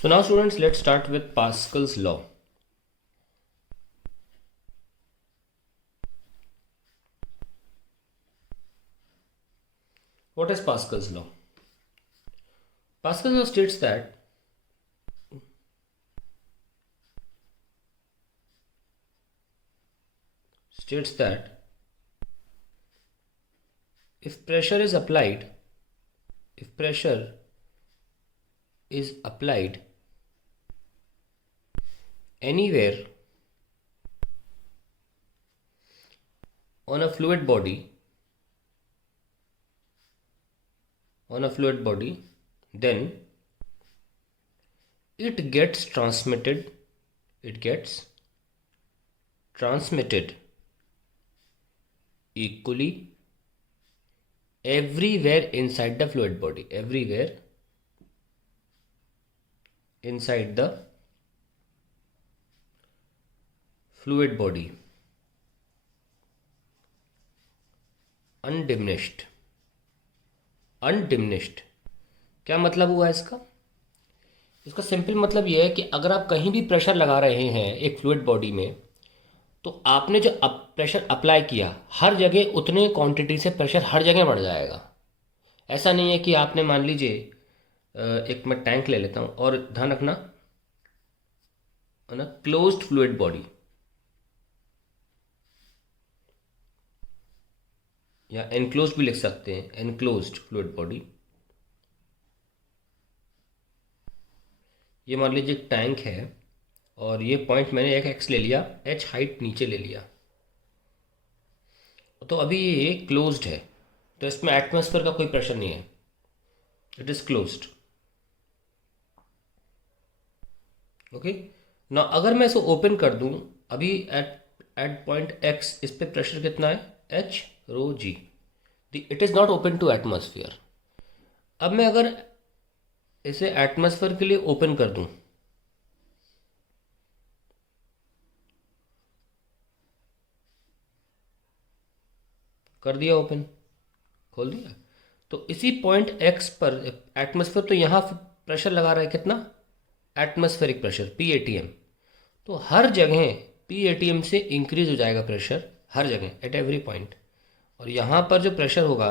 So now students, let's start with Pascal's law. What is Pascal's law? Pascal's law states that if pressure is applied anywhere on a fluid body, then it gets transmitted equally everywhere inside the fluid body, undiminished. क्या मतलब हुआ इसका simple मतलब यह है कि अगर आप कहीं भी प्रेशर लगा रहे हैं एक फ्लूइड बॉडी में, तो आपने जो प्रेशर अप्लाई किया हर जगह उतने क्वांटिटी से प्रेशर हर जगह बढ़ जाएगा। ऐसा नहीं है कि आपने मान लीजिए एक मैं टैंक ले लेता हूँ और ध्यान रखना ना, क्लोज्ड फ्लूइड बॉडी या एनक्लोज्ड भी लिख सकते हैं, एनक्लोज्ड फ्लूइड बॉडी। ये मान लीजिए एक टैंक है और ये पॉइंट मैंने एक एक्स ले लिया, एच हाइट नीचे ले लिया, तो अभी ये क्लोज्ड है, तो इसमें एटमॉस्फेयर का कोई प्रेशर नहीं है, इट इज़ क्लोज्ड। ओके ना, अगर मैं इसे ओपन कर दूं, अभी एट पॉइंट एक्स इस पे प्रेशर कितना है, H rho g, it is not open to atmosphere. अब मैं अगर इसे एटमॉस्फेयर के लिए ओपन कर दूं, कर दिया ओपन, खोल दिया, तो इसी पॉइंट एक्स पर एटमॉस्फेयर, तो यहाँ प्रेशर लगा रहा है कितना, एटमॉस्फेरिक प्रेशर PATM, तो हर जगह PATM से इंक्रीज हो जाएगा प्रेशर, हर जगह एट एवरी पॉइंट। और यहाँ पर जो प्रेशर होगा,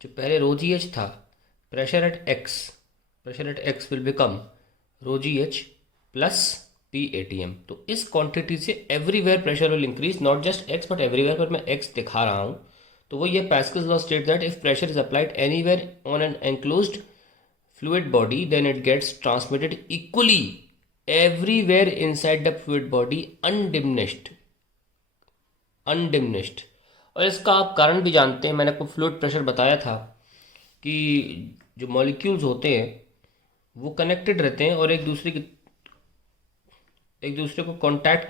जो पहले रो जी एच था, pressure at X will become rho ji H plus PATM। तो इस क्वांटिटी से everywhere pressure will increase, not just X but everywhere, पर मैं एक्स दिखा रहा हूँ। तो वो ये Pascal's law state that if pressure is applied anywhere on an enclosed fluid body, then it gets transmitted equally everywhere inside the fluid body undiminished। और इसका आप कारण भी जानते हैं, मैंने आपको फ्लूइड प्रेशर बताया था कि जो मॉलिक्यूल्स होते हैं वो कनेक्टेड रहते हैं और एक दूसरे को कांटेक्ट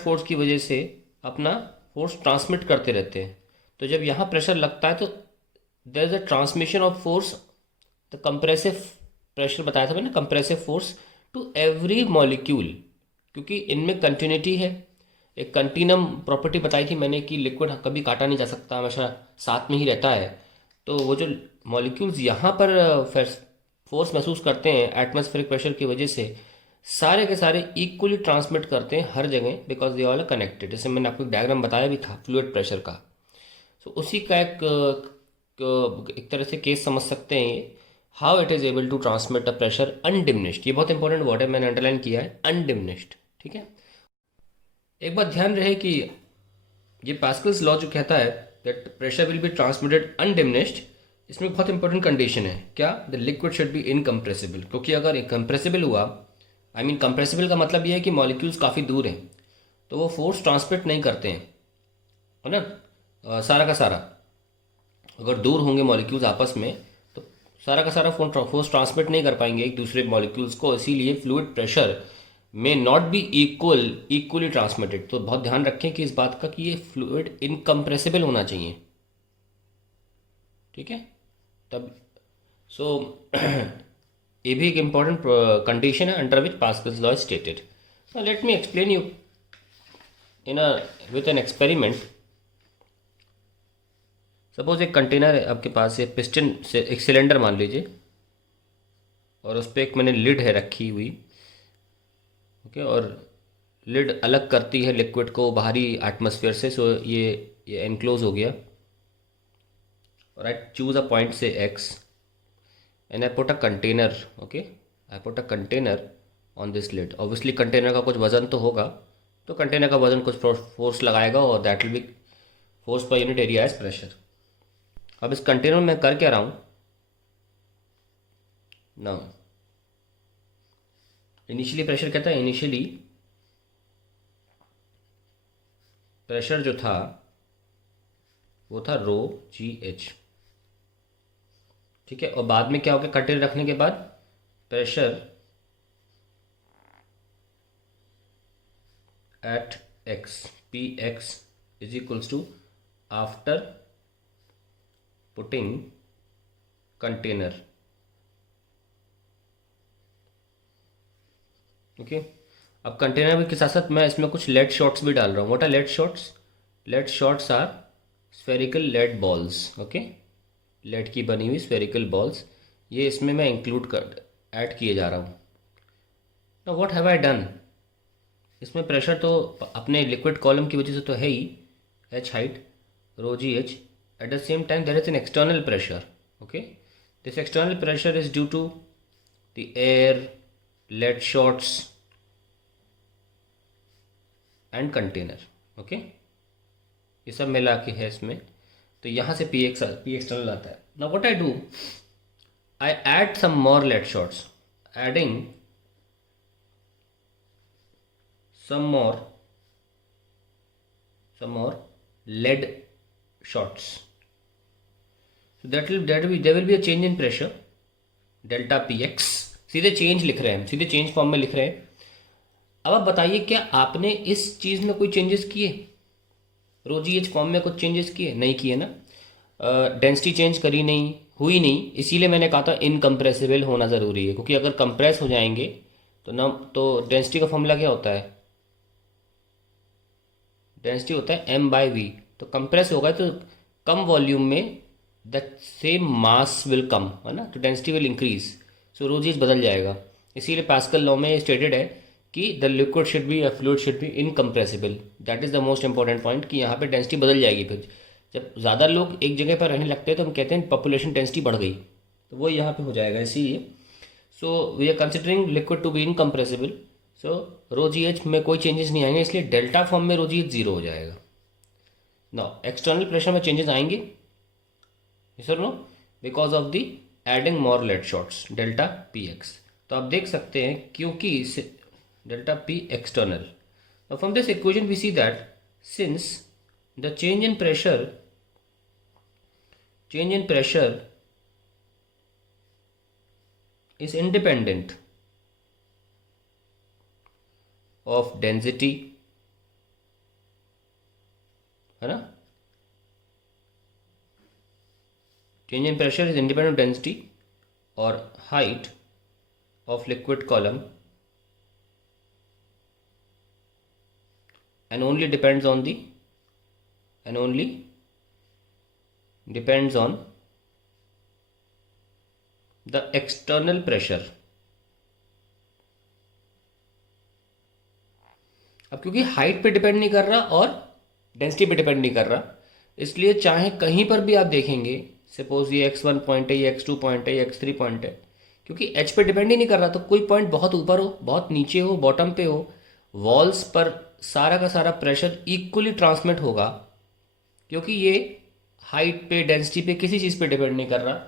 फोर्स की वजह से अपना फोर्स ट्रांसमिट करते रहते हैं। तो जब यहाँ प्रेशर लगता है तो there is a transmission of force, the compressive pressure बताया था मैंने, compressive force to every molecule, क्योंकि इनमें कंटिन्यूटी है। एक कंटिन्यूम प्रॉपर्टी बताई थी मैंने कि लिक्विड कभी काटा नहीं जा सकता, हमेशा साथ में ही रहता है। तो वो जो मॉलिक्यूल्स यहाँ पर फोर्स महसूस करते हैं एटमॉस्फेरिक प्रेशर की वजह से, सारे के सारे इक्वली ट्रांसमिट करते हैं हर जगह, बिकॉज दे ऑल कनेक्टेड। जैसे मैंने आपको डायग्राम बताया भी था फ्लूइड प्रेशर का। सो उसी का एक तरह से केस समझ सकते हैं ये, how it is able to transmit a pressure undiminished. ये बहुत इंपॉर्टेंट वर्ड है, मैंने अंडरलाइन किया है, अनडिमिनिश्ड। ठीक है, एक बात ध्यान रहे कि ये पास्कल्स लॉ जो कहता है that pressure will be transmitted undiminished, इसमें बहुत इंपॉर्टेंट कंडीशन है क्या, the liquid should be incompressible. क्योंकि अगर इनकम्प्रेसिबल हुआ, कंप्रेसिबल का मतलब ये है कि मॉलिक्यूल्स काफ़ी दूर हैं, तो वो फोर्स ट्रांसमिट नहीं करते हैं, है ना, सारा का सारा। अगर दूर होंगे मॉलिक्यूल्स आपस में तो सारा का सारा फोर्स ट्रांसमिट नहीं कर पाएंगे एक दूसरे मॉलिक्यूल्स को, इसीलिए फ्लूइड प्रेशर में नॉट बी इक्वली ट्रांसमिटेड। तो बहुत ध्यान रखें कि इस बात का कि ये फ्लूइड इनकम्प्रेसिबल होना चाहिए। ठीक है, तब ये भी एक इम्पॉर्टेंट कंडीशन है under which Pascal's law stated. Let me explain you with an experiment. Suppose एक कंटेनर है आपके पास, एक पिस्टन से एक सिलेंडर मान लीजिए, और उस पर एक मैंने लिड है रखी हुई, ओके, और लिड अलग करती है लिक्विड को बाहरी एटमॉस्फेयर से। सो ये एनक्लोज हो गया, और आई चूज अ पॉइंट से x and I put a container, okay, I put a container on this lid. Obviously container का कुछ वजन तो होगा, तो कंटेनर का वजन कुछ फोर्स लगाएगा, और that will be force per unit area as pressure. अब इस कंटेनर में कर क्या रहा हूँ ना, इनिशियली प्रेशर कहता है, इनिशियली प्रेशर जो था वो था रो जी एच, ठीक है। और बाद में क्या हो गया, कंटेनर रखने के बाद pressure at X, P X is equals to after putting container, okay. अब कंटेनर के साथ साथ मैं इसमें कुछ लेड शॉट्स भी डाल रहा हूँ। What are lead shots? Lead shots are spherical lead balls, okay, lead की बनी हुई स्फेरिकल बॉल्स, ये इसमें मैं इंक्लूड कर ऐड किए जा रहा हूँ। Now what have I done, इसमें प्रेशर तो अपने लिक्विड कॉलम की वजह से तो है ही, H height rho ji H, at the same time there is an external pressure, okay. This external pressure is due to the air, lead shots and container, okay, ये सब मिला के है इसमें। तो यहाँ से पी एक्सटर्नल आता है। Now what I do, I add some more lead shots, adding some more lead shots, so there will be a change in pressure delta px। सीधे चेंज लिख रहे हैं हम, सीधे चेंज फॉर्म में लिख रहे हैं। अब आप बताइए क्या आपने इस चीज़ में कोई चेंजेस किए, रो जी एच फॉर्म में कुछ चेंजेस किए? नहीं किए ना। डेंसिटी चेंज करी नहीं, हुई नहीं, इसीलिए मैंने कहा था इनकम्प्रेसिबल होना ज़रूरी है, क्योंकि अगर कंप्रेस हो जाएंगे तो ना, तो डेंसिटी का फॉर्मूला क्या होता है, डेंसिटी होता है m बाई वी। तो कंप्रेस होगा तो कम वॉल्यूम में the same mass will come, है ना, तो density will increase, so rho ji H बदल जाएगा। इसीलिए पास्कल लॉ में स्टेटेड है कि the liquid should be, fluid should be incompressible. That is the most important point, कि यहाँ पे डेंसिटी बदल जाएगी। फिर जब ज़्यादा लोग एक जगह पर रहने लगते हैं तो हम कहते हैं पॉपुलेशन डेंसिटी बढ़ गई, तो वो यहाँ पे हो जाएगा। इसीलिए so we are considering liquid to be incompressible, so rho ji H में कोई चेंजेस नहीं आएंगे, इसलिए डेल्टा फॉर्म में रो जी एच जीरो हो जाएगा। नाउ एक्सटर्नल प्रेशर में चेंजेस आएंगे, यस और no, because of the adding more lead shots, delta P X. तो आप देख सकते हैं क्योंकि delta P external. Now from this equation we see that since the change in pressure is independent of density, है ना, change in pressure is independent of density or height of liquid column and only depends on the external pressure। अब क्योंकि height पे depend नहीं कर रहा और density पे डिपेंड नहीं कर रहा, इसलिए चाहे कहीं पर भी आप देखेंगे, सपोज ये x1 पॉइंट है, ये x2 पॉइंट है, ये x3 पॉइंट है, क्योंकि h पे डिपेंड ही नहीं कर रहा, तो कोई पॉइंट बहुत ऊपर हो, बहुत नीचे हो, बॉटम पे हो, वॉल्स पर सारा का सारा प्रेशर इक्वली ट्रांसमिट होगा, क्योंकि ये हाइट पे, डेंसिटी पे, किसी चीज़ पे डिपेंड नहीं कर रहा।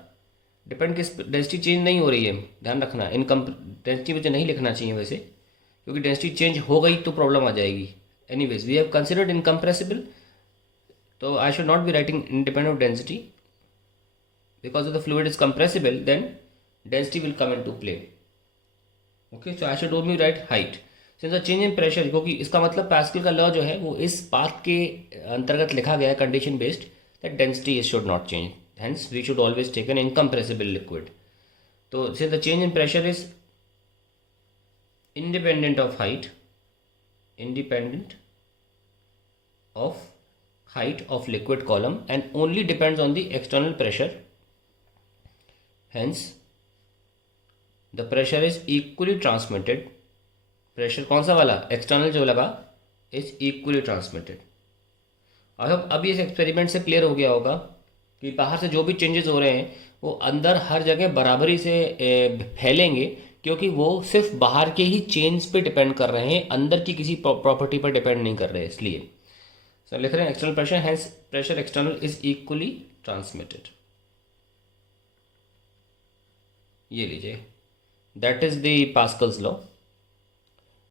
डिपेंड किस, डेंसिटी चेंज नहीं हो रही है, ध्यान रखना, डेंसिटी मुझे नहीं लिखना चाहिए वैसे, क्योंकि डेंसिटी चेंज हो गई तो प्रॉब्लम आ जाएगी। Anyways we have considered incompressible, तो I should not be writing independent of density, because of the fluid is compressible, then density will come into play, okay. So I should only write height since the change in pressure, क्योंकि इसका मतलब pascal का law जो है वो इस बात के अंतर्गत लिखा गया है, condition based, that density should not change, hence we should always take an incompressible liquid। So since the change in pressure is independent of height of liquid column and only depends on the external pressure, hence the pressure is equally transmitted, pressure कौन सा वाला, external जो लगा, is equally transmitted. अब इस experiment से clear हो गया होगा कि बाहर से जो भी चेंजेस हो रहे हैं वो अंदर हर जगह बराबरी से फैलेंगे, क्योंकि वो सिर्फ बाहर के ही चेंज पे डिपेंड कर रहे हैं, अंदर की किसी प्रॉपर्टी पर डिपेंड नहीं कर रहे हैं। इसलिए सर लिख रहे हैं external pressure, hence pressure external is equally transmitted. ये लीजिए, that is the Pascal's law.